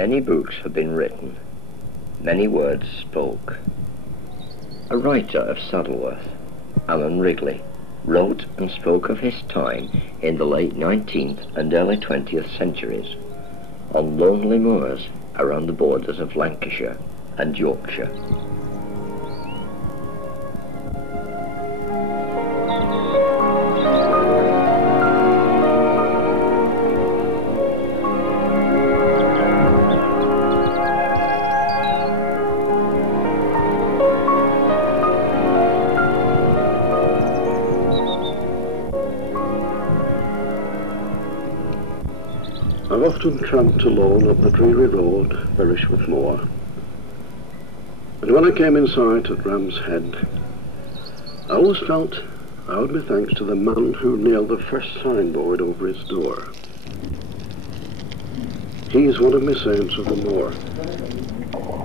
Many books have been written, many words spoke. A writer of Saddleworth, Ammon Wrigley, wrote and spoke of his time in the late 19th and early 20th centuries on lonely moors around the borders of Lancashire and Yorkshire. I've often tramped alone up the dreary road, Bereshworth Moor, and when I came in sight at Ram's Head, I always felt I owed my thanks to the man who nailed the first signboard over his door. He is one of my saints of the moor,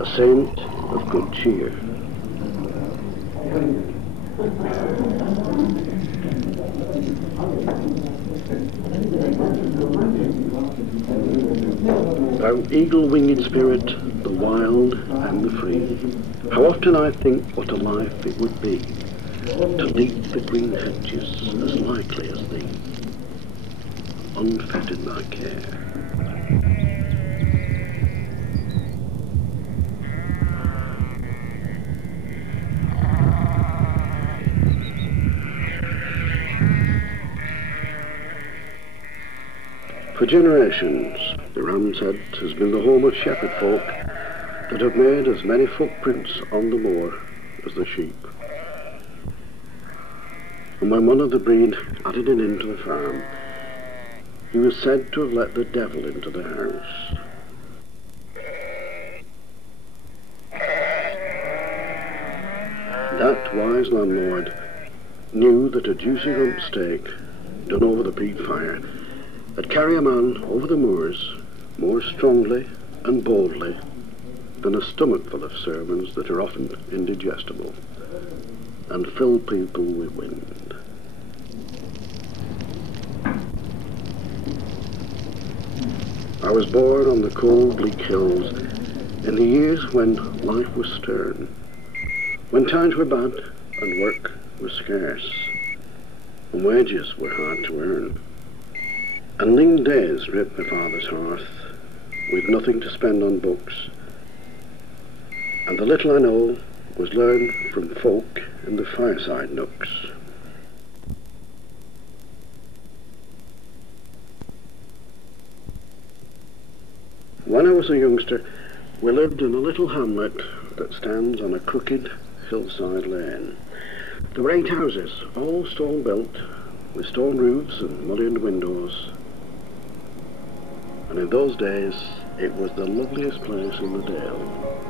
a saint of good cheer. Thou eagle-winged spirit, the wild and the free, how often I think what a life it would be to leap the green hedges as lightly as thee, unfettered by care. For generations, the Ram's Head has been the home of shepherd folk that have made as many footprints on the moor as the sheep. And when one of the breed added an inn to the farm, he was said to have let the devil into the house. That wise landlord knew that a juicy rump steak done over the peat fire would carry a man over the moors more strongly and boldly than a stomach full of sermons that are often indigestible and fill people with wind. I was born on the cold, bleak hills in the years when life was stern, when times were bad and work was scarce, and wages were hard to earn. And lean days ripped my father's hearth, with nothing to spend on books, and the little I know was learned from folk in the fireside nooks. When I was a youngster, we lived in a little hamlet that stands on a crooked hillside lane. There were 8 houses, all stone built, with stone roofs and mullioned windows. And in those days, it was the loveliest place in the Dale.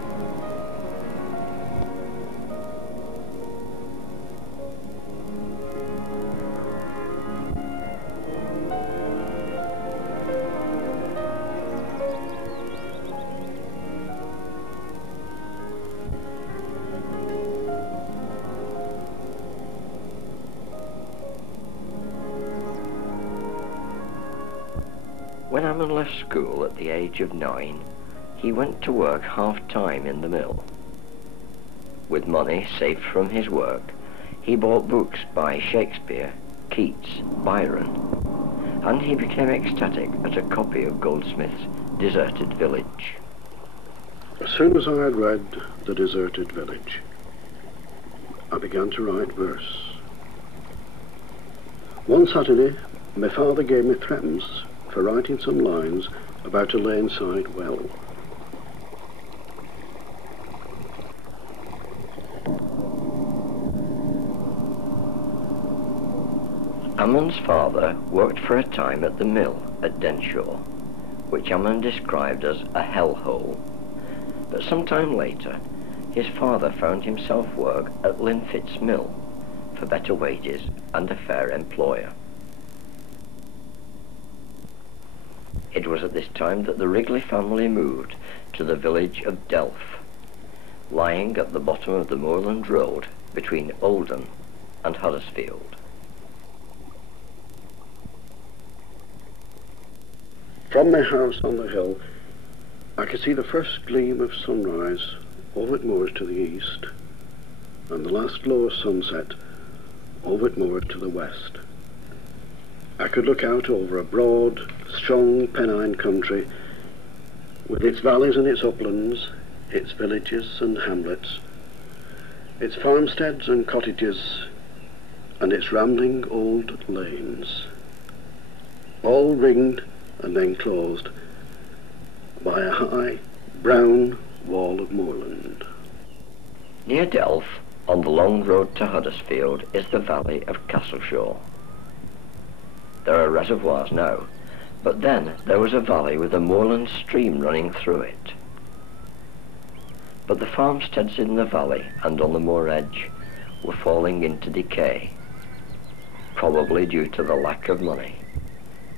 When Ammon left school at the age of 9, he went to work half-time in the mill. With money saved from his work, he bought books by Shakespeare, Keats, Byron, and he became ecstatic at a copy of Goldsmith's Deserted Village. As soon as I had read The Deserted Village, I began to write verse. One Saturday, my father gave me threepence for writing some lines about a laneside well. Ammon's father worked for a time at the mill at Denshaw, which Ammon described as a hellhole. But some time later, his father found himself work at Linfit's mill for better wages and a fair employer. It was at this time that the Wrigley family moved to the village of Delph, lying at the bottom of the moorland road between Oldham and Huddersfield. From my house on the hill, I could see the first gleam of sunrise over at Moor's to the east, and the last glow of sunset over at Moor to the west. I could look out over a broad, strong Pennine country with its valleys and its uplands, its villages and hamlets, its farmsteads and cottages, and its rambling old lanes, all ringed and enclosed by a high, brown wall of moorland. Near Delph, on the long road to Huddersfield, is the valley of Castleshaw. There are reservoirs now, but then there was a valley with a moorland stream running through it. But the farmsteads in the valley and on the moor edge were falling into decay, probably due to the lack of money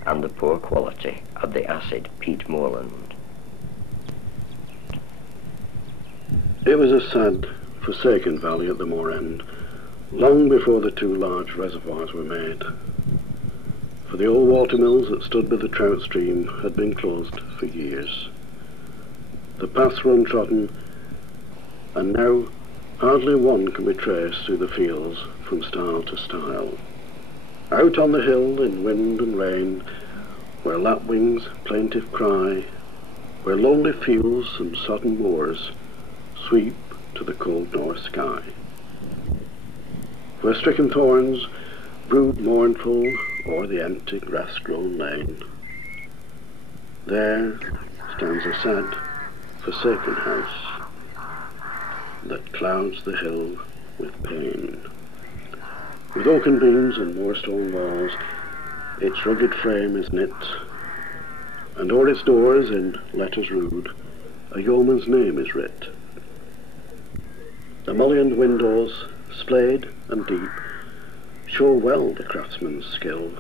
and the poor quality of the acid peat moorland. It was a sad, forsaken valley at the moor end, long before the two large reservoirs were made. For the old watermills that stood by the trout stream had been closed for years. The paths were untrodden, and now hardly one can be traced through the fields from stile to stile. Out on the hill in wind and rain, where lapwings plaintive cry, where lonely fields and sodden moors sweep to the cold north sky, where stricken thorns brood mournful o'er the empty grass-grown lane, there stands a sad, forsaken house that clouds the hill with pain. With oaken beams and moorstone walls, its rugged frame is knit, and o'er its doors in letters rude a yeoman's name is writ. The mullioned windows, splayed and deep, show well the craftsman's skill,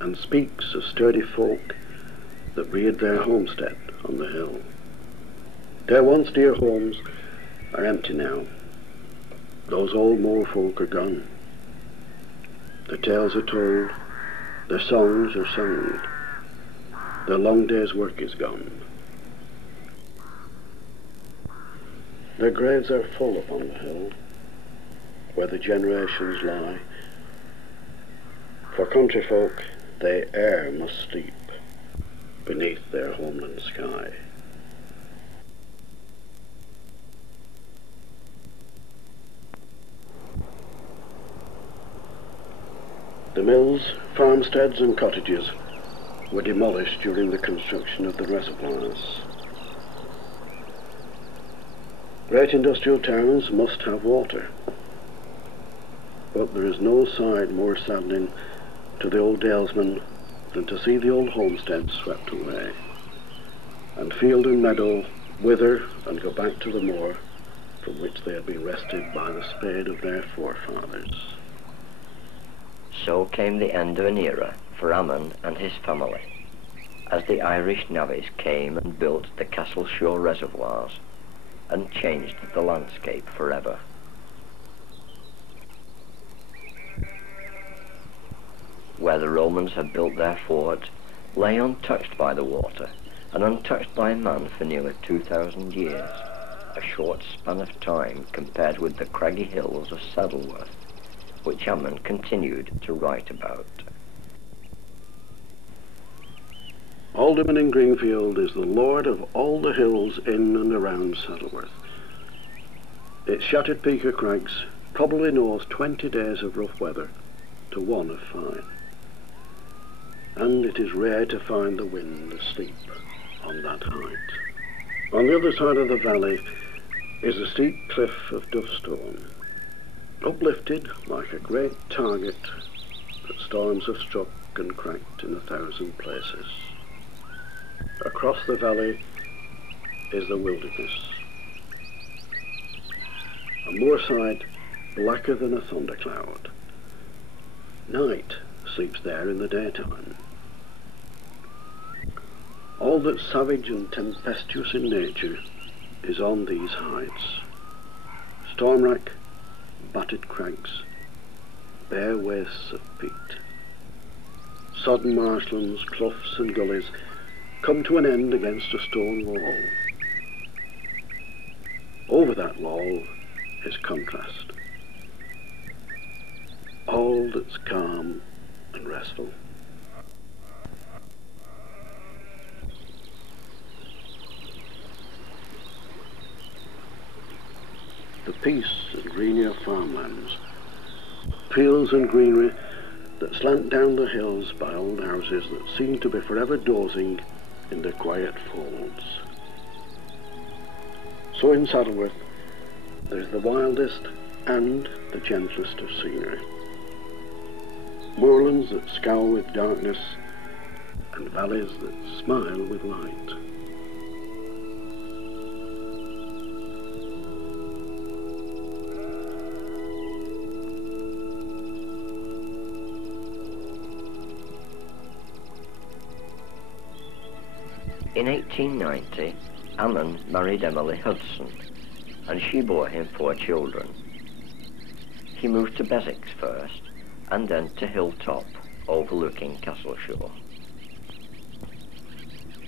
and speaks of sturdy folk that reared their homestead on the hill. Their once dear homes are empty now. Those old moor folk are gone. Their tales are told, their songs are sung, their long day's work is gone. Their graves are full upon the hill, where the generations lie. For country folk, they e'er must sleep beneath their homeland sky. The mills, farmsteads and cottages were demolished during the construction of the reservoirs. Great industrial towns must have water, but there is no side more saddening to the old dalesman than to see the old homesteads swept away, and field and meadow wither and go back to the moor from which they had been wrested by the spade of their forefathers. So came the end of an era for Ammon and his family, as the Irish navvies came and built the Castleshaw reservoirs and changed the landscape forever. Where the Romans had built their fort lay untouched by the water and untouched by man for nearly 2,000 years, a short span of time compared with the craggy hills of Saddleworth, which Ammon continued to write about. Alderman in Greenfield is the lord of all the hills in and around Saddleworth. Its shattered peak of crags probably knows 20 days of rough weather to one of fine, and it is rare to find the wind asleep on that height. On the other side of the valley is a steep cliff of dovestone, uplifted like a great target that storms have struck and cracked in 1,000 places. Across the valley is the wilderness, a moorside blacker than a thundercloud. Night sleeps there in the daytime. All that's savage and tempestuous in nature is on these heights. Storm-rack, battered crags, bare wastes of peat, sodden marshlands, cloughs and gullies come to an end against a stone wall. Over that wall is contrast. All that's calm and restful. The peace and greenery of farmlands, fields and greenery that slant down the hills by old houses that seem to be forever dozing in their quiet folds. So in Saddleworth, there's the wildest and the gentlest of scenery. Moorlands that scowl with darkness and valleys that smile with light. In 1890, Ammon married Emily Hudson, and she bore him 4 children. He moved to Beswicks first, and then to Hilltop, overlooking Castleshaw.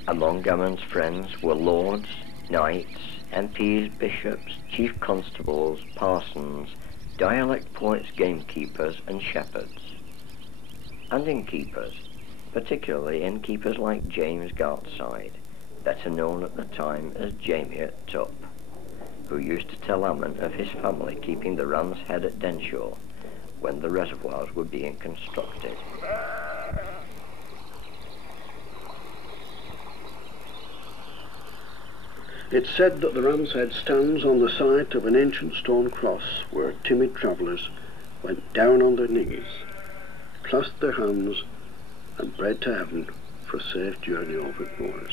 Among Ammon's friends were lords, knights, MPs, bishops, chief constables, parsons, dialect poets, gamekeepers, and shepherds. And innkeepers, particularly innkeepers like James Gartside, better known at the time as Jamie at Tup, who used to tell Ammon of his family keeping the Ram's Head at Denshaw when the reservoirs were being constructed. It's said that the Ram's Head stands on the site of an ancient stone cross where timid travellers went down on their knees, clasped their hands and prayed to heaven for a safe journey over the moors.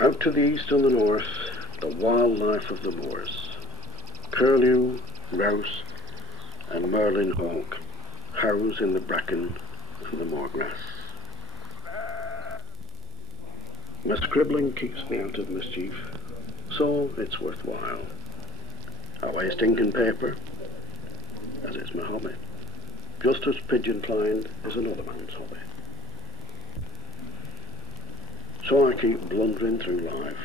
Out to the east and the north, the wild life of the moors. Curlew, grouse and merlin hawk house in the bracken and the moorgrass. My scribbling keeps me out of mischief, so it's worthwhile. I waste ink and paper, as it's my hobby, just as pigeon flying is another man's hobby. So I keep blundering through life,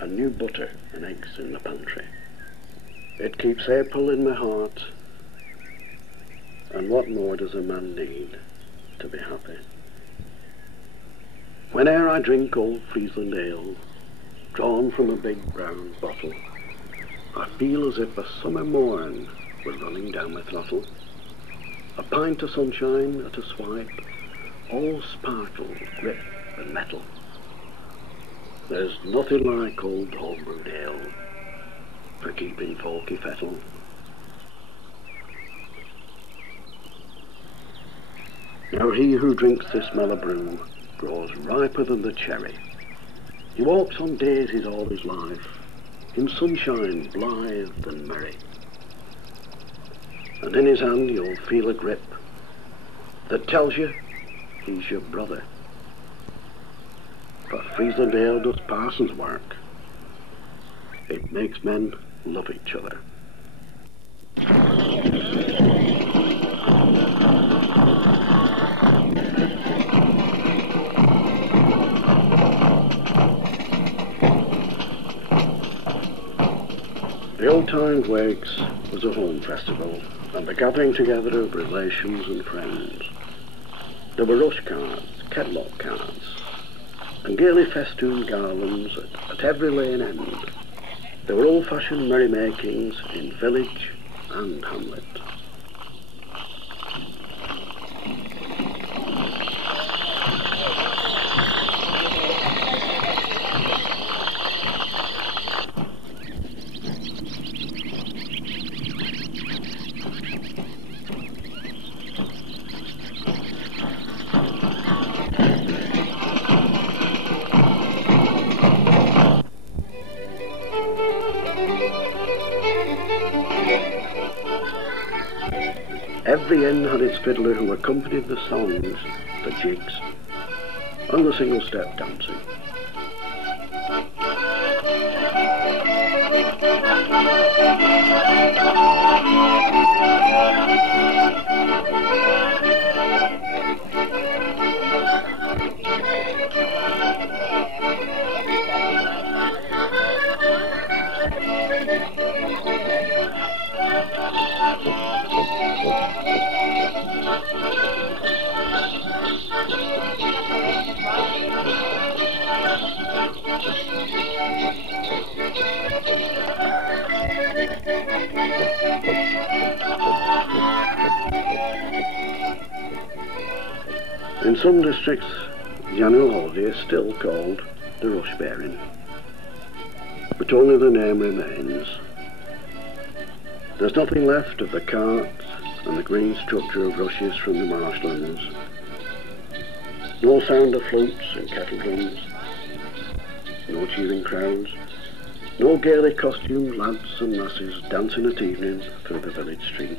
and new butter and eggs in the pantry. It keeps April in my heart, and what more does a man need to be happy? Whene'er I drink old Friesland ale, drawn from a big brown bottle, I feel as if a summer morn were running down my throttle. A pint of sunshine at a swipe, all sparkle, grip and metal. There's nothing like old homebrewed ale for keeping folky fettle. Now he who drinks this mellow brew grows riper than the cherry. He walks on daisies all his life, in sunshine blithe and merry. And in his hand you'll feel a grip that tells you he's your brother. For Friesland ale does parson's work. It makes men love each other. The Old Town Wakes was a home festival and the gathering together of relations and friends. There were rush cards, ketlock cards, and gaily festooned garlands at every lane end. There were old-fashioned merrymakings in village and hamlet. Every inn had its fiddler who accompanied the songs, the jigs, and the single-step dancing. In some districts, the annual holiday is still called the Rush Bearing, but only the name remains. There's nothing left of the carts and the green structure of rushes from the marshlands. No sound of flutes and kettle drums, no cheering crowds, no gaily costumed lads and lasses dancing at evening through the village street.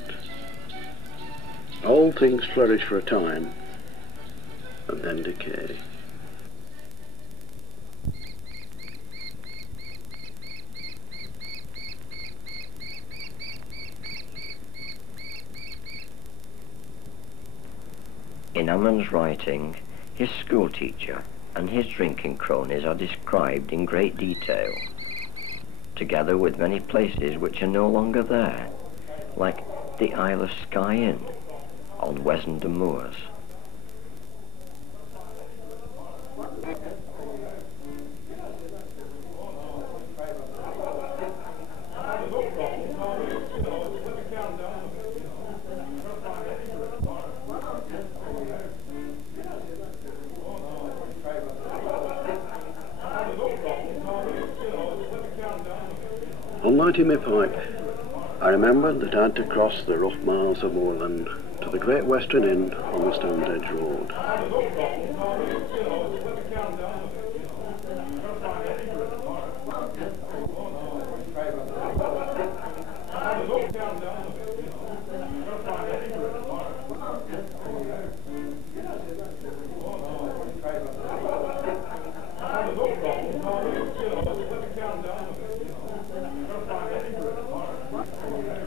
All things flourish for a time and then decay. In Ammon's writing, his schoolteacher and his drinking cronies are described in great detail, together with many places which are no longer there, like the Isle of Skye Inn on Wessenden Moors. On lighting my pipe, I remembered that I had to cross the rough miles of moorland to the Great Western Inn on the Stanley Road.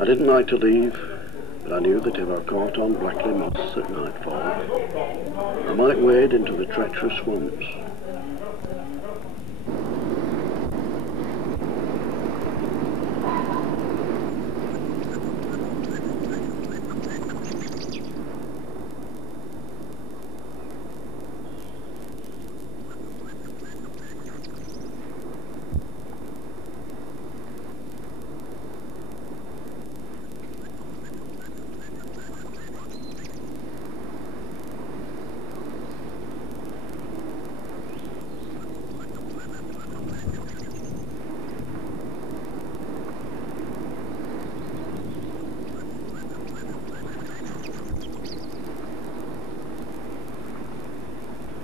I didn't like to leave, but I knew that if I caught on blackly moss at nightfall, I might wade into the treacherous swamps.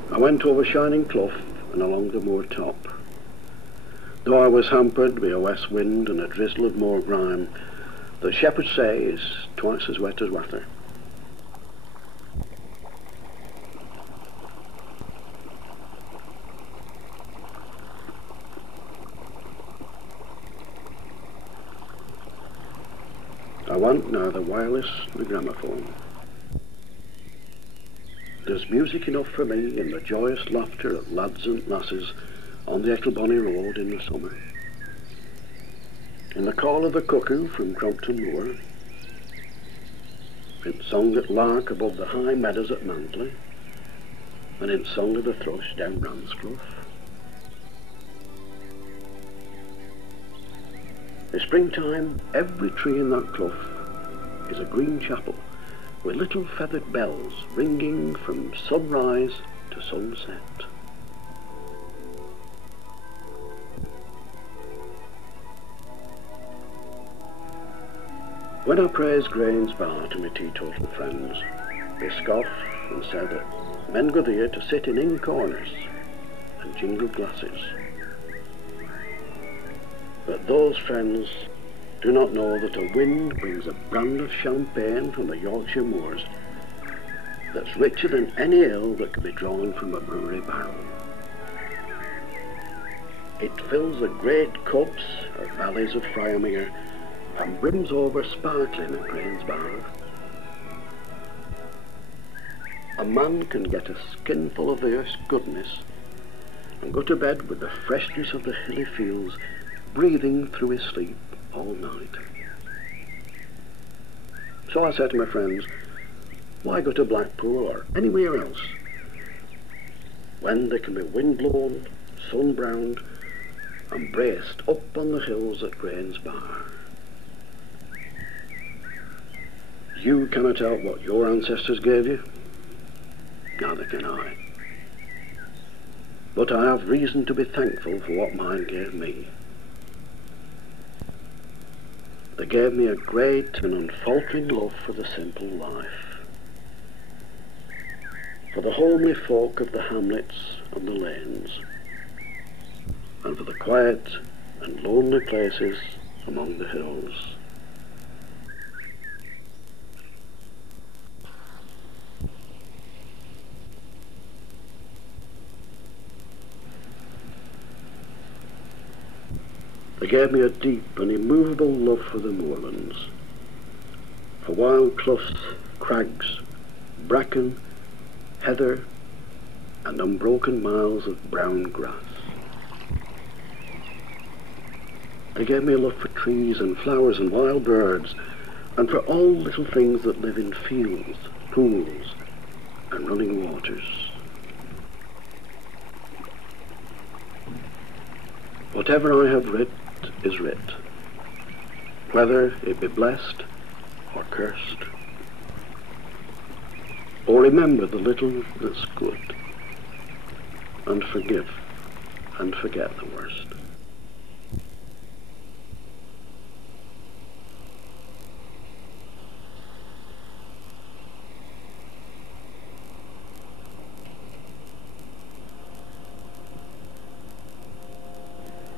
I went over Shining Clough and along the moor top. Though I was hampered by a west wind and a drizzle of moor grime, the shepherds say is twice as wet as water. I want neither wireless nor gramophone. There's music enough for me in the joyous laughter of lads and lasses on the Ettlebonny Road in the summer, in the call of the cuckoo from Crompton Moor, in song at lark above the high meadows at Mantley, and in song of the thrush down Ramsclough. In springtime, every tree in that clough is a green chapel with little feathered bells ringing from sunrise to sunset. When I praised Grange's bar to my teetotal friends, they scoffed and said that men go there to sit in inn corners and jingle glasses. But those friends do not know that a wind brings a brand of champagne from the Yorkshire moors that's richer than any ale that can be drawn from a brewery barrel. It fills the great cups or valleys of Friarmere and brims over sparkling at Grange Bar. A man can get a skinful of the earth's goodness and go to bed with the freshness of the hilly fields breathing through his sleep all night. So I said to my friends, why go to Blackpool or anywhere else when they can be wind-blown, sun-browned and braced up on the hills at Grange Bar? You cannot help what your ancestors gave you, neither can I. But I have reason to be thankful for what mine gave me. They gave me a great and unfaltering love for the simple life, for the homely folk of the hamlets and the lanes, and for the quiet and lonely places among the hills. They gave me a deep and immovable love for the moorlands, for wild cloughs, crags, bracken, heather, and unbroken miles of brown grass. They gave me a love for trees and flowers and wild birds, and for all little things that live in fields, pools, and running waters. Whatever I have writ is writ, whether it be blessed or cursed. Or remember the little that's good, and forgive and forget the worst.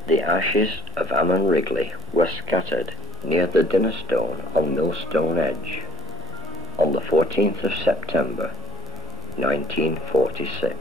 The ashes of Ammon Wrigley were scattered near the dinner stone on Millstone Edge on the 14th of September 1946.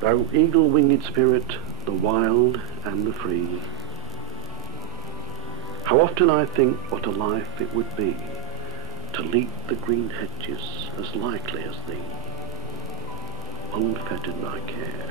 Thou eagle-winged spirit, the wild and the free, how often I think what a life it would be to leap the green hedges as lightly as thee, unfettered by care.